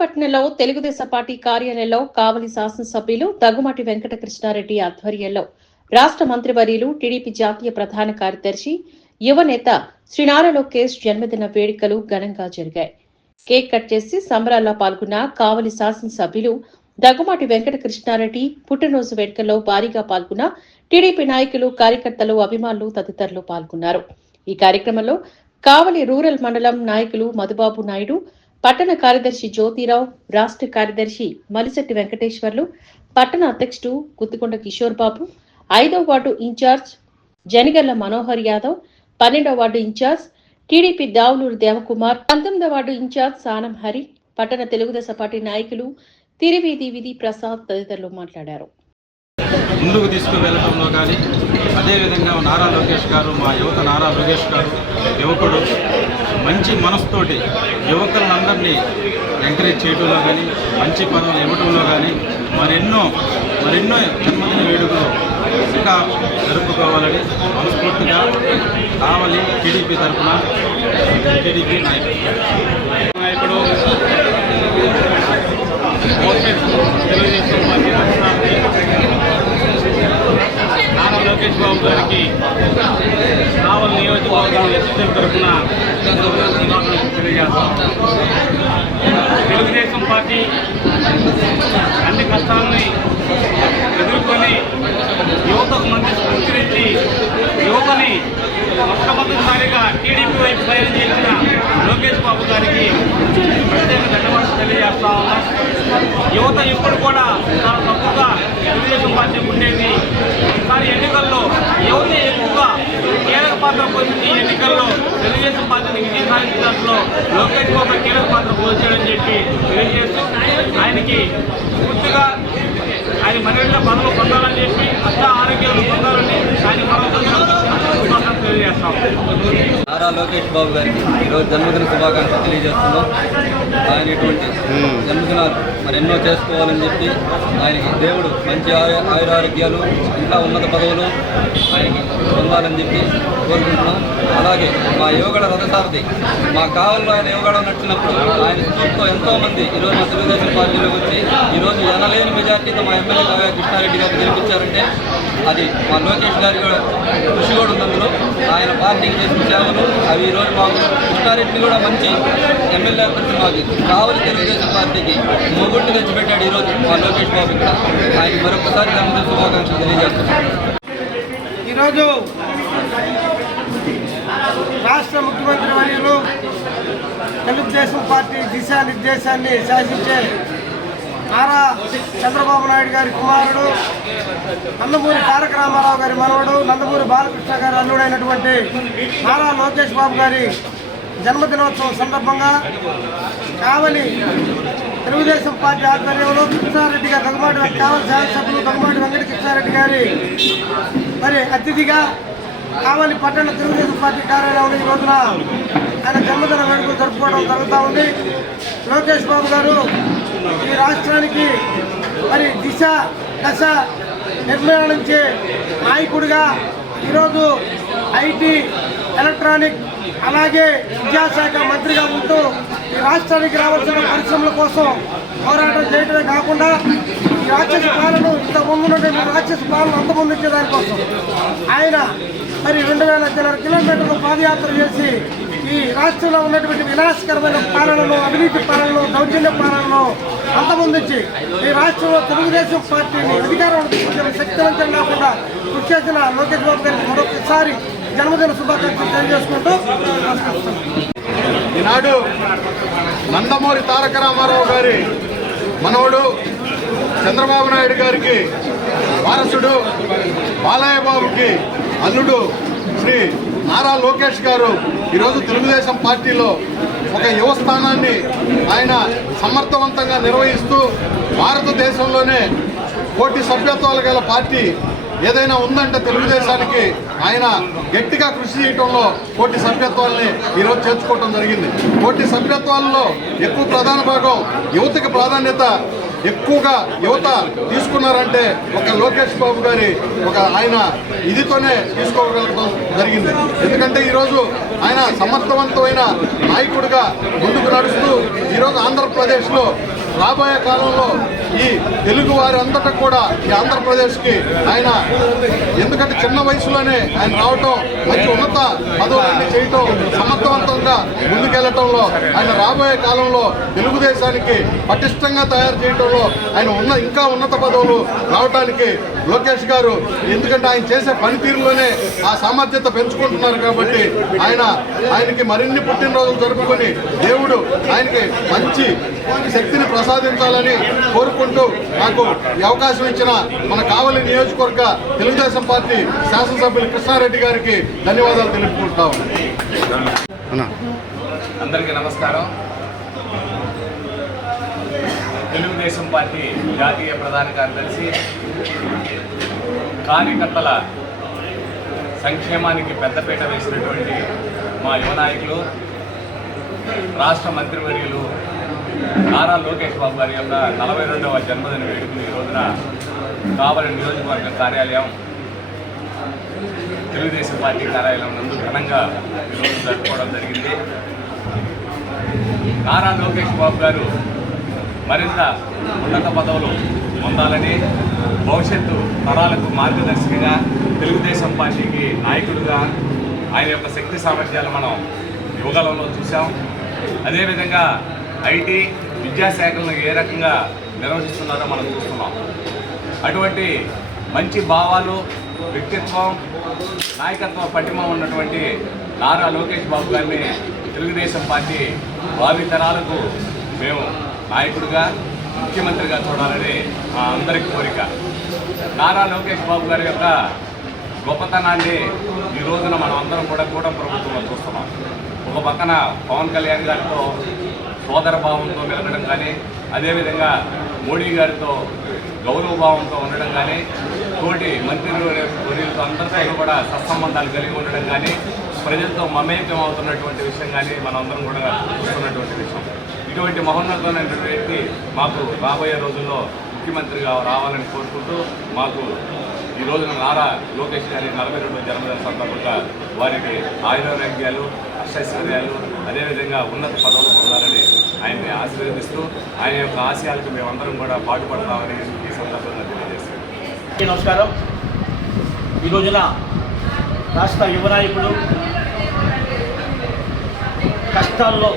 విశాఖపట్నంలో తెలుగుదేశం పార్టీ కార్యాలయంలో కావలి శాసనసభ్యులు దగ్గుమాటి వెంకటకృష్ణారెడ్డి ఆధ్వర్యంలో రాష్ట్ర మంత్రివర్యులు టీడీపీ జాతీయ ప్రధాన కార్యదర్శి యువనేత శ్రీ నారా లోకేష్ జన్మదిన వేడుకలు ఘనంగా జరిగాయి. కేక్ కట్ చేసి సంబరాల్లో పాల్గొన్న కావలి శాసనసభ్యులు దగ్గుమాటి వెంకటకృష్ణారెడ్డి పుట్టినరోజు వేడుకల్లో భారీగా పాల్గొన్న టీడీపీ నాయకులు, కార్యకర్తలు, అభిమానులు తదితరులు పాల్గొన్నారు. ఈ కార్యక్రమంలో కావలి రూరల్ మండలం నాయకులు మధుబాబు నాయుడు, పట్టణ కార్యదర్శి జ్యోతిరావు, రాష్ట్ర కార్యదర్శి మలిశెట్టి వెంకటేశ్వర్లు, పట్టణ అధ్యక్షుడు గుత్తికొండ కిషోర్ బాబు, 5వ వార్డు ఇన్ఛార్జ్ జనిగర్ల మనోహర్ యాదవ్, 12వ ward incharge TDP Davuluru Devakumar, 19వ వార్డు ఇన్ఛార్జ్ సానం హరి, పట్టణ తెలుగుదేశం పార్టీ నాయకులు తిరివీధి విధి ప్రసాద్ తదితరులు మాట్లాడారు. ముందుకు తీసుకువెళ్ళడంలో కానీ అదేవిధంగా నారా లోకేష్ గారు, మా యువత నారా లోకేష్ గారు యువకుడు మంచి మనసుతోటి యువకులందరినీ ఎంకరేజ్ చేయడంలో కానీ, మంచి పదవులు ఇవ్వడంలో కానీ మరెన్నో జన్మదిన వేడుకలు ఇంకా జరుపుకోవాలని మనస్ఫూర్తిగా కావలి టీడీపీ తరఫున టీడీపీ నాయకుడు నారా లోకేష్ బాబు గారికి కావలి నియోజకవర్గం ఎస్ఎస్ఎల్ తరఫున తెలియజేస్తాం. తెలుగుదేశం పార్టీ అన్ని కష్టాలని ఎదుర్కొని యువతకు మంచి స్ఫూర్తినిచ్చి యువతని మొట్టమొదటిసారిగా టీడీపీ వైపు పయనం చేసిన లోకేష్ బాబు గారికి ప్రత్యేక ధన్యవాదాలు తెలియజేస్తా ఉన్నాం. యువత ఇప్పుడు కూడా చాలా తక్కువగా తెలుగుదేశం పార్టీ ఉండేది. ఈసారి ఎన్నికల్లో యువత ఎక్కువగా కీలక పాత్ర పోషించి ఎన్నికల్లో తెలుగుదేశం పార్టీని విజయం సాధించడంలో లోకేష్ బాబు కీలక పాత్ర పోషించాడని చెప్పి తెలియజేస్తూ ఆయనకి పూర్తిగా ఆయన మరింత పదవులు పొందాలని చెప్పి అష్ట ఆరోగ్యాలు పొందాలని ఆయన తెలియజేస్తాం. నారా లోకేష్ బాబు గారికి ఈరోజు జన్మదిన శుభాకాంక్షలు తెలియజేస్తున్నాం. ఆయన ఇటువంటి జన్మదినాలు మరెన్నో చేసుకోవాలని చెప్పి ఆయనకి దేవుడు మంచి ఆయురారోగ్యాలు, ఇంకా ఉన్నత పదవులు ఆయనకి పొందాలని చెప్పి కోరుకుంటున్నాం. అలాగే మా యువగడ రథసారథి, మా కావలిలో ఆయన యువగడ నడిచినప్పుడు ఆయన స్ఫూర్తితో ఎంతోమంది ఈరోజు మా తెలుగుదేశం పార్టీలోకి వచ్చి ఈరోజు ఎనలేని మెజార్టీతో మా ఎమ్మెల్యే కావ్య కృష్ణారెడ్డి గారు గెలిపించారంటే అది మా లోకేష్ గారి కృషి కూడా ఉంది. అందులో ఆయన పార్టీకి చేసిన సేవలు అవి ఈరోజు మాకు కృష్ణారెడ్డిని కూడా మంచి ఎమ్మెల్యే అభ్యర్థి మాకు కావలి తెలుగుదేశం పార్టీకి మొగుడిని తెచ్చిపెట్టాడు ఈరోజు మా లోకేష్ బాబు. ఇక్కడ ఆయన మరొకసారి జన్మదిన శుభాకాంక్షలు తెలియజేస్తున్నాం. ఈరోజు రాష్ట్ర ముఖ్యమంత్రి వర్యులు తెలుగుదేశం పార్టీ దిశానిర్దేశాన్ని శాసించే నారా చంద్రబాబు నాయుడు గారి కుమారుడు, నందమూరి తారక రామారావు గారి మనవడు, నందమూరి బాలకృష్ణ గారి అల్లుడైనటువంటి నారా లోకేష్ బాబు గారి జన్మదినోత్సవం సందర్భంగా కావలి తెలుగుదేశం పార్టీ ఆధ్వర్యంలో కృష్ణారెడ్డి గారు కావలి శాసనసభ్యులు దగ్గుమాటి వెంకటకృష్ణారెడ్డి గారి అతిథిగా కావలి పట్టణ తెలుగుదేశం పార్టీ కార్యాలయంలో ఈ రోజున ఆయన జన్మదిన వేడుకలు జరుపుకోవడం జరుగుతూ ఉంది. లోకేష్ బాబు గారు ఈ రాష్ట్రానికి దిశ దశ నిర్ణయించే నాయకుడిగా ఈరోజు ఐటీ, ఎలక్ట్రానిక్, అలాగే విద్యాశాఖ మంత్రిగా ఉంటూ ఈ రాష్ట్రానికి రావాల్సిన పరిశ్రమల కోసం పోరాటం చేయడమే కాకుండా ఈ రాక్షస పాలన ఇంతకుముందు ఉన్నటువంటి రాక్షస పాలన అంతమొందించే దానికోసం ఆయన 2,000 కిలోమీటర్లు పాదయాత్ర చేసి ఈ రాష్ట్రంలో ఉన్నటువంటి వినాశకరమైన పాలనను, అవినీతి పాలనను, దౌర్జన్య పాలనను అంతమొందించి ఈ రాష్ట్రంలో తెలుగుదేశం పార్టీని అధికారంలో తీసుకొచ్చిన శక్తివంతం లేకుండా కృషి చేసిన లోకేష్ బాబు గారికి మరొకసారి జన్మదిన శుభాకాంక్షలు తెలియజేసుకుంటూ ఈనాడు నందమూరి తారక రామారావు గారి మనవడు, చంద్రబాబు నాయుడు గారికి వారసుడు, బాలయ్య బాబుకి అల్లుడు శ్రీ నారా లోకేష్ గారు ఈరోజు తెలుగుదేశం పార్టీలో ఒక యువ స్థానాన్ని ఆయన సమర్థవంతంగా నిర్వహిస్తూ భారతదేశంలోనే కోటి సభ్యత్వాలు గల పార్టీ ఏదైనా ఉందంటే తెలుగుదేశానికి ఆయన గట్టిగా కృషి చేయడంలో కోటి సభ్యత్వాలని ఈరోజు చేర్చుకోవడం జరిగింది. కోటి సభ్యత్వాలలో ఎక్కువ ప్రధాన భాగం యువతకి ప్రాధాన్యత ఎక్కువగా యువత తీసుకున్నారంటే ఒక లోకేష్ బాబు గారి ఆయన ఇదితోనే తీసుకోగలగడం జరిగింది. ఎందుకంటే ఈరోజు ఆయన సమర్థవంతమైన నాయకుడిగా ముందుకు నడుస్తూ ఈరోజు ఆంధ్రప్రదేశ్లో రాబోయే కాలంలో ఈ తెలుగు వారి అంతటా కూడా ఈ ఆంధ్రప్రదేశ్కి ఆయన, ఎందుకంటే చిన్న వయసులోనే ఆయన రావటం, మంచి ఉన్నత పదవులన్నీ చేయటం, సమర్థవంతంగా ముందుకెళ్లటంలో ఆయన రాబోయే కాలంలో తెలుగుదేశానికి పటిష్టంగా తయారు చేయటంలో ఆయన ఇంకా ఉన్నత పదవులు రావటానికి లోకేష్ గారు, ఎందుకంటే ఆయన చేసే పనితీరులోనే ఆ సామర్థ్యత పెంచుకుంటున్నారు కాబట్టి ఆయనకి మరిన్ని పుట్టినరోజులు జరుపుకొని దేవుడు ఆయనకి మంచి శక్తిని ప్రసాదించాలని కోరుకుంటూ నాకు ఈ అవకాశం ఇచ్చిన మన కావలి నియోజకవర్గ తెలుగుదేశం పార్టీ శాసనసభ్యులు కృష్ణారెడ్డి గారికి ధన్యవాదాలు తెలుపుకుంటాం. అందరికీ నమస్కారం. తెలుగుదేశం పార్టీ జాతీయ ప్రధాన కార్యదర్శి, కార్యకర్తల సంక్షేమానికి పెద్దపీట వేసినటువంటి మా యువ నాయకులు, రాష్ట్ర మంత్రివర్యులు నారా లోకేష్ బాబు గారి యొక్క 42వ జన్మదిన వేడుకలు ఈ రోజున కావలి నియోజకవర్గ కార్యాలయం, తెలుగుదేశం పార్టీ కార్యాలయం నందు ఘనంగా ఈరోజు జరుపుకోవడం జరిగింది. నారా లోకేష్ బాబు గారు మరింత ఉన్నత పదవులు పొందాలని, భవిష్యత్తు తరాలకు మార్గదర్శిగా, తెలుగుదేశం పార్టీకి నాయకుడిగా ఆయన యొక్క శక్తి సామర్థ్యాలు మనం యువకాలంలో చూసాం. అదేవిధంగా ఐటీ విద్యాశాఖలను ఏ రకంగా నిర్వహిస్తున్నారో మనం చూస్తున్నాం. అటువంటి మంచి భావాలు, వ్యక్తిత్వం, నాయకత్వ పటిమ ఉన్నటువంటి నారా లోకేష్ బాబు గారిని తెలుగుదేశం పార్టీ భావితరాలకు మేము నాయకుడిగా, ముఖ్యమంత్రిగా చూడాలని మా అందరి కోరిక. నారా లోకేష్ బాబు గారి యొక్క గొప్పతనాన్ని ఈ రోజున మనం అందరం కూడా ప్రభుత్వంలో చూస్తున్నాం. ఒక పక్కన పవన్ కళ్యాణ్ గారితో సోదర భావంతో మెలగడం కానీ, అదేవిధంగా మోడీ గారితో గౌరవ భావంతో ఉండడం కానీ, తోటి మంత్రివర్యులతో అందరితో కూడా సత్సంబంధాలు కలిగి ఉండడం కానీ, ప్రజలతో మమేకం అవుతున్నటువంటి విషయం కానీ మనందరం కూడా చూస్తున్నటువంటి విషయం. ఇటువంటి మహోన్నతమైనటువంటి వ్యక్తి మాకు రాబోయే రోజుల్లో ముఖ్యమంత్రిగా రావాలని కోరుకుంటూ, మాకు ఈ రోజున నారా లోకేష్ గారి 42వ జన్మదిన సందర్భంగా వారికి ఆయురారోగ్యాలు, అష్టైశ్వర్యాలు, అదేవిధంగా ఉన్నత పదవులు పొందాలని ఆయన్ని ఆశీర్వదిస్తూ ఆయన యొక్క ఆశయాలకు మేమందరం కూడా పాటుపడతామని ఈ సందర్భంగా తెలియజేస్తాం. నమస్కారం. ఈ రోజున రాష్ట్ర యువ నాయకుడు, కష్టాల్లో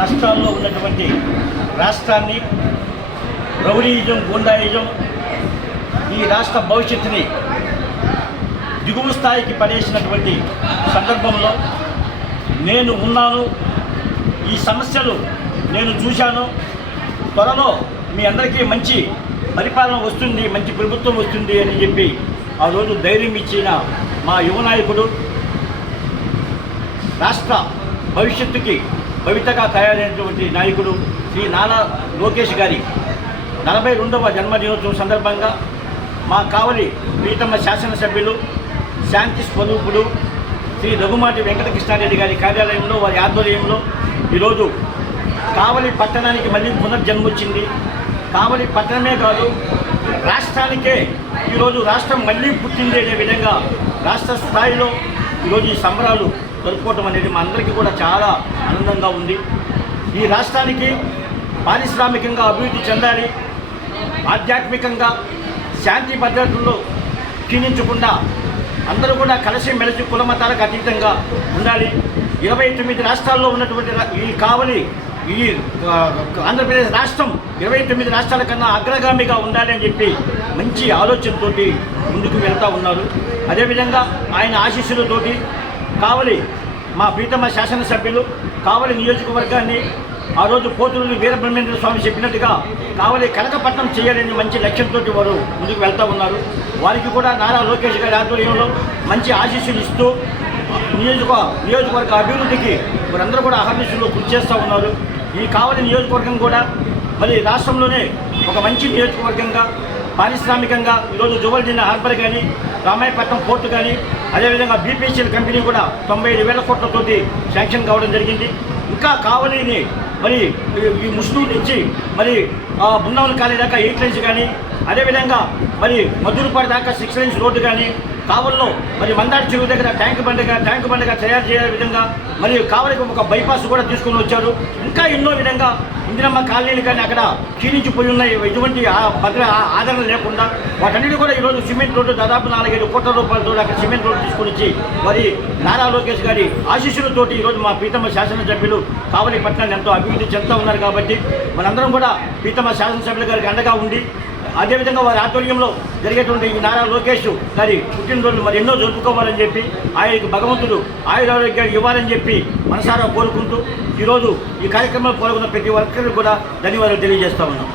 నష్టాల్లో ఉన్నటువంటి రాష్ట్రాన్ని రౌడీయిజం, గూండాయిజం ఈ రాష్ట్ర భవిష్యత్తుని దిగువ స్థాయికి పడేసినటువంటి సందర్భంలో నేను ఉన్నాను, ఈ సమస్యలు నేను చూశాను, త్వరలో మీ అందరికీ మంచి పరిపాలన వస్తుంది, మంచి ప్రభుత్వం వస్తుంది అని చెప్పి ఆ రోజు ధైర్యం ఇచ్చిన మా యువ నాయకుడు, రాష్ట్ర భవిష్యత్తుకి భవితగా తయారైనటువంటి నాయకుడు శ్రీ నారా లోకేష్ గారి 42వ జన్మదినోత్సవం సందర్భంగా మా కావలి ప్రీతమ శాసనసభ్యులు, శాంతి స్వరూపుడు శ్రీ రఘుమాటి వెంకటకృష్ణారెడ్డి గారి కార్యాలయంలో, వారి ఆధ్వర్యంలో ఈరోజు కావలి పట్టణానికి మళ్ళీ పునర్జన్మ వచ్చింది. కావలి పట్టణమే కాదు, రాష్ట్రానికే ఈరోజు రాష్ట్రం మళ్ళీ పుట్టింది అనే విధంగా రాష్ట్ర స్థాయిలో ఈరోజు ఈ సంబరాలు జరుపుకోవటం అనేది మా అందరికీ కూడా చాలా ఆనందంగా ఉంది. ఈ రాష్ట్రానికి పారిశ్రామికంగా అభివృద్ధి చెందాలి, ఆధ్యాత్మికంగా శాంతి భద్రతల్లో క్షీణించకుండా అందరూ కూడా కలిసి మెలిసి కులమతాలకు అతీతంగా ఉండాలి. 29 రాష్ట్రాల్లో ఉన్నటువంటి ఈ కావలి, ఈ ఆంధ్రప్రదేశ్ రాష్ట్రం 29 రాష్ట్రాల కన్నా అగ్రగామిగా ఉండాలి అని చెప్పి మంచి ఆలోచనతోటి ముందుకు వెళ్తూ ఉన్నారు. అదేవిధంగా ఆయన ఆశీస్సులతోటి కావలి మా ప్రీతమ శాసనసభ్యులు కావలి నియోజకవర్గాన్ని ఆ రోజు పోతులూరి వీరబ్రహ్మేంద్ర స్వామి చెప్పినట్టుగా కావలి కనకపట్నం చేయాలని మంచి లక్ష్యంతో వారు ముందుకు వెళ్తూ ఉన్నారు. వారికి కూడా నారా లోకేష్ గారి ఆధ్వర్యంలో మంచి ఆశీస్సులు ఇస్తూ నియోజకవర్గ అభివృద్ధికి వారందరూ కూడా అహర్నిశలో కృషి చేస్తూ ఉన్నారు. ఈ కావలి నియోజకవర్గం కూడా మరి రాష్ట్రంలోనే ఒక మంచి నియోజకవర్గంగా, పారిశ్రామికంగా ఈరోజు జువల్జిన్ హార్బర్ కానీ, రామాయపట్నం పోర్టు కానీ, అదేవిధంగా బీపీసీఎల్ కంపెనీ కూడా 95,000 కోట్లతోటి శాంక్షన్ కావడం జరిగింది. ఇంకా కావలిని మరి ఈ ముస్లిం నుంచి మరి బృందావనం కాలనీ దాకా 8 లైన్స్ కానీ, అదేవిధంగా మరి మద్దూరుపాటి దాకా 6 లైన్స్ రోడ్డు కానీ, కావల్లో మరి మందాడి చెరువు దగ్గర ట్యాంక్ బండగా తయారు చేసే విధంగా మరి కావలికి ఒక బైపాస్ కూడా తీసుకొని వచ్చారు. ఇంకా ఎన్నో విధంగా ఇందిరమ్మ కాలనీలు కానీ అక్కడ క్షీణించిపోయి ఉన్నాయి. ఎటువంటి ఆదరణ లేకుండా వాటన్నిటి కూడా ఈరోజు సిమెంట్ రోడ్డు దాదాపు 4-5 కోట్ల రూపాయలతో అక్కడ సిమెంట్ రోడ్డు తీసుకొని వచ్చి మరి నారా లోకేష్ గారి ఆశీస్సులతోటి ఈరోజు మా ప్రీతమ శాసనసభ్యులు కావలి పట్టణాన్ని ఎంతో అభివృద్ధి చెందుతూ ఉన్నారు. కాబట్టి మనందరం కూడా ప్రీతమ శాసనసభ్యుల గారికి అండగా ఉండి అదేవిధంగా వారి ఆధ్వర్యంలో జరిగేటువంటి ఈ నారా లోకేష్ గారి పుట్టినరోజు మరి ఎన్నో జరుపుకోవాలని చెప్పి ఆయనకు భగవంతుడు ఆయురారోగ్యాలు ఇవ్వాలని చెప్పి మనసారా కోరుకుంటూ ఈరోజు ఈ కార్యక్రమంలో పాల్గొన్న ప్రతి ఒక్కరికి కూడా ధన్యవాదాలు తెలియజేస్తా ఉన్నాం.